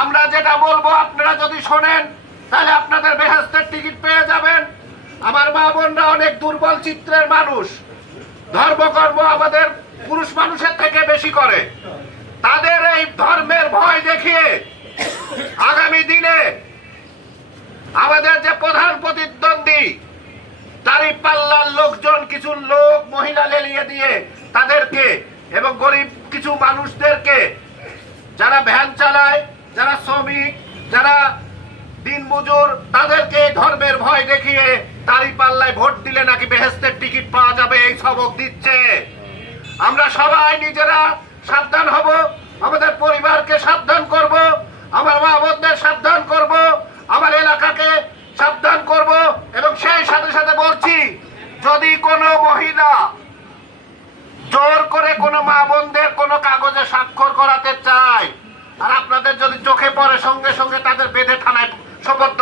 আমরা যেটা বলবো আপনারা যদি শোনেন তাহলে আপনাদের বেহেশতের টিকিট পেয়ে যাবেন। আমার মা বোনরা অনেক দুর্বল চিত্রের মানুষ, ধর্মকর্ম আমাদের পুরুষ মানুষের থেকে বেশি করে। তাদের এই ধর্মের ভয় দেখিয়ে আগামী দিনে আমাদের যে প্রধান প্রতিদ্বন্দ্বী তারই পাল্লার লোকজন, কিছু লোক মহিলা লেলিয়ে দিয়ে তাদেরকে এবং গরিব কিছু মানুষদেরকে, যারা ভ্যান চালায়, যারা শ্রমিক, যারা দিনমজুর, তাদেরকে ধর্মের ভয় দেখিয়ে তারই পাল্লায় ভোট দিলে নাকি বেহেশতের টিকিট পাওয়া যাবে, এই সবক দিচ্ছে। আমরা সবাই নিজেরা সাবধান হব, আমাদের পরিবারকে সাবধান করব, আমার মা বোনদের সাবধান করব, আমার এলাকাকে সাবধান করব। এবং সেই সাথে সাথে বলছি, যদি কোনো মহিলা জোর করে কোনো মা বোনদের কোনো কাগজে স্বাক্ষর করাতে চায় আর আপনাদের যদি চোখে পড়ে, সঙ্গে সঙ্গে তাদের বেঁধে থানায় সোপর্দ